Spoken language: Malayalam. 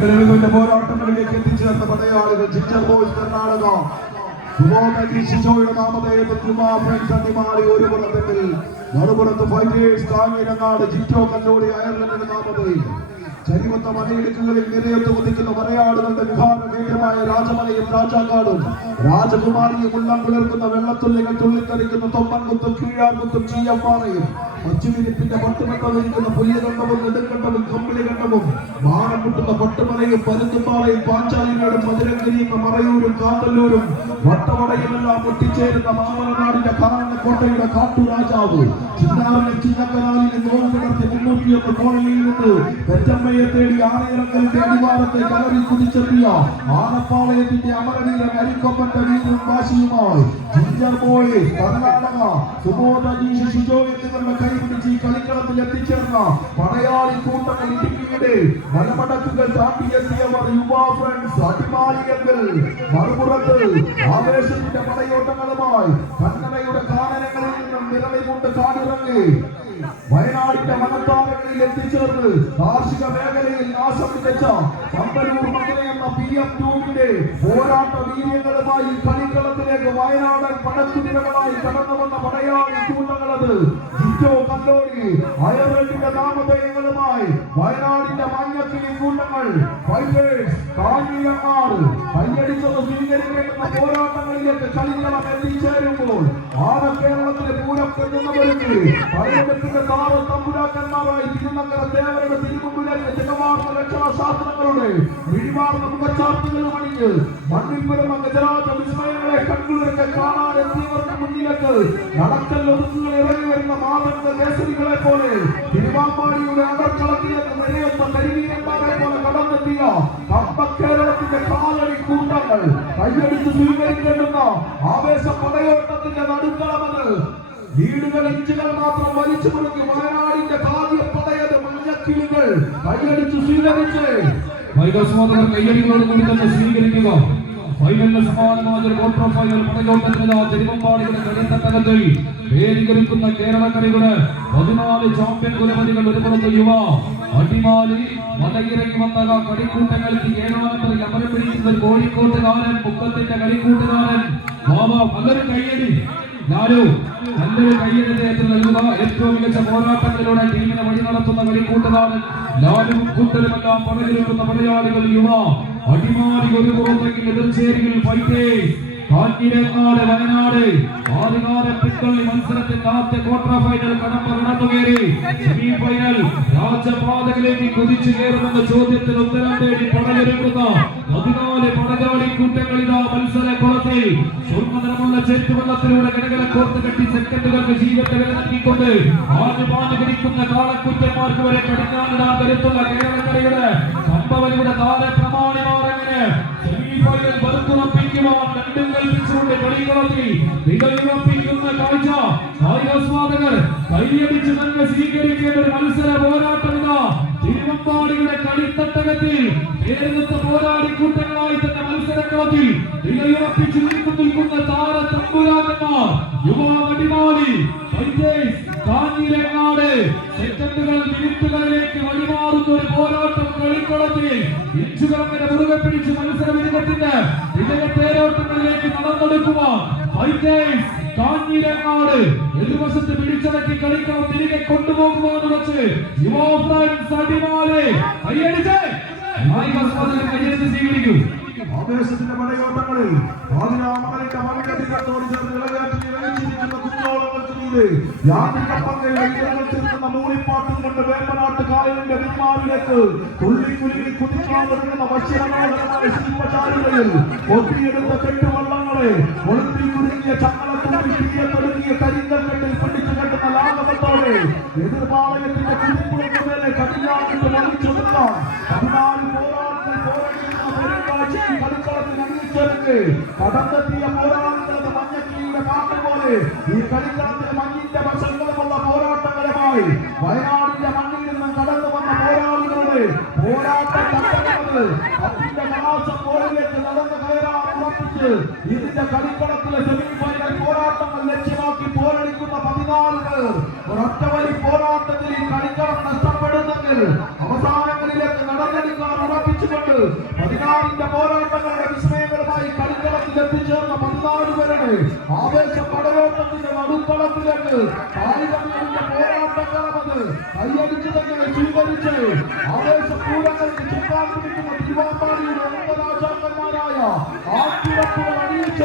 തെളിവിന്റെ പോരാട്ടങ്ങളിലേക്ക് എത്തിച്ചേർന്ന പടയാളികൾ ജിഞ്ചർ ബോയ്സ് കർണാടക ഷിജോയുടെ നാമധേയത്തിൽ ജുമാ ഫ്രണ്ട്സ് അടിമാലി ഒരു പുറത്തിൽ മറുപുറത്ത് ഫൈറ്റേഴ്സ് കാഞ്ഞിരങ്ങാട് ജിറ്റോ കല്ലോടി അയർലൻഡിന്റെ നാമധേയം ചരിവത്ത മലയിടുക്കുകളിൽ നിരയൊത്ത് കുതിക്കുന്ന മലയാടുകളുടെ വിഹാരകേന്ദ്രമായ രാജമലയും രാജാക്കാടും രാജകുമാരിയും ഉള്ളം കുളിർക്കുന്ന വെള്ളത്തുള്ളികൾ തുള്ളിത്തറിക്കുന്ന തൊമ്മൻകുത്തും കീഴാർകുത്തും ചീയപ്പാറയും പച്ചുവിരിപ്പിന്റെ പട്ടുമെത്തവിരിക്കുന്ന പുല്ലുകണ്ടവും നെടുങ്കണ്ടവും കമ്പിളികണ്ടവും മാനം മുട്ടുന്ന പട്ടുമലയും പരുത്തുപാറയും പാഞ്ചാലികളും മധുരഗിരിയും മറയൂരും കാന്തല്ലൂരും വട്ടവടയുമെല്ലാം ഒട്ടിച്ചേരുന്ന മാമലനാടിന്റെ കറാനക്കോട്ടയുടെ കാട്ടുരാജാവ് ചിന്നാറിലെ ചിന്നക്കനാലിന് നോവ് കിടത്തി 301 കോളനിയിൽ നിന്ന് പെറ്റമ്മയെ തേടി ആനയിറക്കലിന്റെ അടിവാരത്തെ കലറി കുതിച്ചെത്തിയ ആനപ്പാളയത്തിന്റെ അമരവീരൻ അരിക്കൊമ്പന്റെ വീരും വാശിയുമായി ജിഞ്ചർ ബോയ് കർണാടക സുബോധജീഷ് ഷിജോയ് എന്നിവരുടെ കൈപിടിച്ച് ഈ കളിക്കളത്തിൽ എത്തിച്ചേർന്ന പടയാളി കൂട്ടങ്ങൾ ഇടുക്കിയുടെ മലമടക്കുകൾ താണ്ടിയെത്തിയവർ യുവ ഫ്രണ്ട്സ് അടിമാലികൾ മറുപുറത്ത് ആവേശത്തിന്റെ പടയോട്ടങ്ങളുമായി കന്നഡയുടെ കാനനങ്ങളിൽ നിന്നും നിറളി കൊണ്ട് കാടിറങ്ങി വയനാടിന്റെ വനത്താരങ്ങളിൽ എത്തിച്ചേർന്ന് കാർഷിക മേഖലയിൽ നാശം വിതച്ച പമ്പലൂർ മകനെ എന്ന PM2 പോരാട്ട വീര്യങ്ങളുമായി കളിക്കളത്തിലേക്ക് വയനാടൻ പടക്കുതിരകളായി കടന്നു വന്ന പടയാളി കൂട്ടങ്ങളത് ജിറ്റോ കല്ലോടി അയർലൻഡിന്റെ നാമധേയങ്ങളുമായി വയനാടിന്റെ മഞ്ഞക്കിളി കൂട്ടങ്ങൾ ഫൈറ്റേഴ്സ് കാഞ്ഞിരങ്ങാട് കൈയടിച്ചത് സ്വീകരിക്കേണ്ടുന്ന പോരാട്ടങ്ങളിലേക്ക് കളിക്കളം എത്തിച്ചേരുമ്പോൾ കേരളത്തിലെ പൂരം പെണ്ണുന്നവർക്ക് പലയിടത്തിന്റെ താറ് തമ്പുരാക്കന്മാരായി തിരുനക്കര ദേവരുടെ തിരുമുമ്പിലേക്ക് ജഗമാർന്ന രക്ഷാശാസ്ത്രങ്ങളുടെ മിഴിമാർന്ന മുഖച്ചാർത്തുകളും അണിഞ്ഞ് മണ്ണിൽ പിറന്ന ഗജരാജ വിസ്മയങ്ങളെ കണ്ണുകളൊക്കെ കാണാൻ എത്തിയവർക്ക് മുന്നിലേക്ക് നടക്കല്ലൊതുക്കുകൾ ഇറങ്ങി വരുന്ന മാതൃക കേസരികളെ പോലെ തിരുവാമ്പാടിയുടെ അടർക്കളത്തിലേക്ക് നിരയുന്ന കരിവീരന്മാരെ പോലെ കടന്നെത്തിയ കേരളത്തിന്റെ കാലടി കൂട്ടങ്ങൾ കൈയടിച്ച് സ്വീകരിക്കേണ്ടുന്ന ആവേശ പടയോട്ടത്തിന്റെ നടുക്കളമെന്ന് വീടുകൾ ഇഞ്ചുകൾ മാത്രം വലിച്ചു കൊടുക്കി വയനാടിന്റെ കാവ്യപ്പടയത് മഞ്ഞക്കിളികൾ കൈയടിച്ച് സ്വീകരിച്ച് കൈയടികളോട് കൂടി തന്നെ സ്വീകരിക്കുക. ഫൈനലിന് സമാനമായ ക്വാർട്ടർ ഫൈനൽ പടയോട്ടത്തിന് തിരുവമ്പാടിയുടെ കളിത്തട്ടകത്തിൽ വേദികരിക്കുന്ന കേരളക്കരയുടെ 14 ചാമ്പ്യൻ കുലപതികൾ ഒരു പുറത്ത് യുവ അടിമാലി മലയിറങ്ങി വന്ന കളിക്കൂട്ടങ്ങൾക്ക് ഏകാന്തത്തിൽ അമരം പിടിക്കുന്ന കോഴിക്കോട്ടുകാരൻ മുക്കത്തിന്റെ കളിക്കൂട്ടുകാരൻ നല്ലൊരു കയ്യടി നല്ലൊരു കയ്യടി നൽകുക. ഏറ്റവും മികച്ച പോരാട്ടങ്ങളിലൂടെ ടീമിനെ വഴി നടത്തുന്ന കളിക്കൂട്ടുകാരൻ ലാലും കൂട്ടരുമെല്ലാം പടകിലെത്തുന്ന മലയാളികൾ യുവ അടിമാലി ഒരു പുറത്തേക്ക് എതിർച്ചേരികൾ ഫൈറ്റേഴ്സ് കാഞ്ഞിരങ്ങാട് വയനാട് ആദ്യകാല പിത്തള്ളി മത്സരത്തിന്റെ ആദ്യ ക്വാർട്ടർ ഫൈനൽ കടന്നുകയറി സെമി ഫൈനൽ രാജപാതകളിലേക്ക് കുതിച്ചു കയറുമെന്ന ചോദ്യത്തിന് ഉത്തരം തേടി പടയൊരുക്കുന്ന 14 പടയാളി കൂട്ടങ്ങളിതാ മത്സര കുളത്തിൽ സ്വർണ്ണനിറമുള്ള ചേറ്റുവെള്ളത്തിലൂടെ കടകളെ കോർത്ത് കെട്ടി സെക്കൻഡുകൾക്ക് ജീവന്റെ വില നൽകിക്കൊണ്ട് ആദ്യപാന് കടിക്കുന്ന കാളക്കുറ്റന്മാർക്ക് വരെ കടിഞ്ഞാണിടാൻ കരുത്തുള്ള കേരളക്കരയുടെ സംഭവങ്ങളുടെ താരപ്രമാണിമാരങ്ങനെ സെമി ഫൈനൽ വെറുത്തുറപ്പിക്കുവാൻ രണ്ടും കൽപ്പിച്ചുകൊണ്ട് കളികളത്തിൽ നിലയുറപ്പിക്കുന്ന കാഴ്ച കായികാസ്വാദകർ കൈയടിച്ച് തന്നെ സ്വീകരിക്കേണ്ട ഒരു മത്സര പോരാട്ടമിതാ തിരുവമ്പാടിയുടെ കളിത്തട്ടകത്തിൽ നേരിടുന്ന പോരാടി കൂട്ടങ്ങളായി തന്നെ മത്സരക്കളത്തിൽ നിലയുറപ്പിച്ചു നിൽക്കുന്ന താര തമ്പുരാക്കന്മാർ യുവ അടിമാലി ഫൈറ്റേഴ്സ് കാഞ്ഞിരങ്ങാട് സെക്കൻഡുകൾ മിനിറ്റുകളിലേക്ക് വഴിമാറുന്ന ഒരു പോരാട്ടം കളിക്കളത്തിൽ ഇഞ്ചുകളങ്ങനെ മുറുകെ പിടിച്ച് മത്സര വിജയത്തിന്റെ വിജയത്തേരോട്ടങ്ങളിലേക്ക് നടന്നെടുക്കുക ഫൈറ്റേഴ്സ് കാഞ്ഞിരങ്ങാട് എതിർവശത്ത് പിടിച്ചടക്കി കളിക്കളം തിരികെ കൊണ്ടുപോകുവാന്ന് വെച്ച് യുവ ഫ്രണ്ട്സ് അടിമാലി കൈയടിച്ച് സ്വീകരിക്കും. ആവേശത്തിന്റെ പടയോട്ടങ്ങളിൽ ആദിരാമകലിന്റെ മകനോട് ചേർന്ന് വിളയാറ്റിരിക്കുന്ന കുന്നോളങ്ങൾക്ക് മീതെ യാത്രികപ്പങ്കയുടെ മൂളിപ്പാട്ടും കൊണ്ട് വേമ്പനാട്ട് കായലിന്റെ വിമാനിലേക്ക് തുള്ളിക്കുരുങ്ങി കുതിക്കാവുന്ന വശ്യമനോഹരമായ ശില്പചാരികളിൽ ഒത്തിയെടുത്ത കെട്ടുവള്ളങ്ങളെ ഒളിത്തി കുരുങ്ങിയ ചങ്ങളത്തുള്ളി തിരിയപ്പെടുങ്ങിയ കരിങ്കല്ലിൽ പിടിച്ചു കെട്ടുന്ന ലാഘവത്തോടെ എതിർപാളയത്തിന്റെ കുതിപ്പുകൾക്ക് മേലെ കടിഞ്ഞാണിട്ട് വലിച്ചു നിൽക്കാം 14 കളിക്കളത്തിൽ അണിയിച്ചെടുക്ക് കടന്നെത്തിയ പോരാട്ടങ്ങളുടെ മഞ്ഞക്കിളിയുടെ കാട്ടം പോലെ ഈ കളിക്കളത്തിൽ മഞ്ഞിന്റെ വശങ്ങളുമുള്ള പോരാട്ടങ്ങളുമായി വയനാടിന്റെ മണ്ണിൽ നിന്നും കടന്നു വന്ന പോരാളികളുടെ പോരാട്ടം തട്ടക്കുന്നത് അതിന്റെ കലാശം പോലിലേക്ക് നടന്നു കയറാൻ ഉറപ്പിച്ച് ഇതിന്റെ കളിക്കളത്തിലെ സെമി ഫൈനൽ പോരാട്ടങ്ങൾ ലക്ഷ്യമാക്കി പോരടിക്കുന്ന 14 പേർ ഒരൊറ്റവലി പോരാട്ടത്തിൽ ഈ കളിക്കളം നഷ്ടപ്പെടുന്നെങ്കിൽ അവസാനങ്ങളിലേക്ക് നടന്നെടുക്കാൻ ഉറപ്പിച്ചുകൊണ്ട് 16ന്റെ പോരാട്ടങ്ങളുടെ വിസ്മയങ്ങളുമായി കളിക്കളത്തിൽ എത്തിച്ചേർന്ന 14 പേരുടെ ആവേശ പടയോട്ടത്തിന്റെ നടുത്തളത്തിലേക്ക് കായികമേറിന്റെ പോരാട്ടക്കളമത് കൈയടിച്ചു തന്നെ സ്വീകരിച്ച് ആവേശപൂരങ്ങൾക്ക് ചുക്കാൻ പിടിക്കുന്ന തിരുവാമ്പാടിയുടെ രാജാക്കന്മാരായ ആട്ടിറപ്പുകൾ അണിയിച്ച്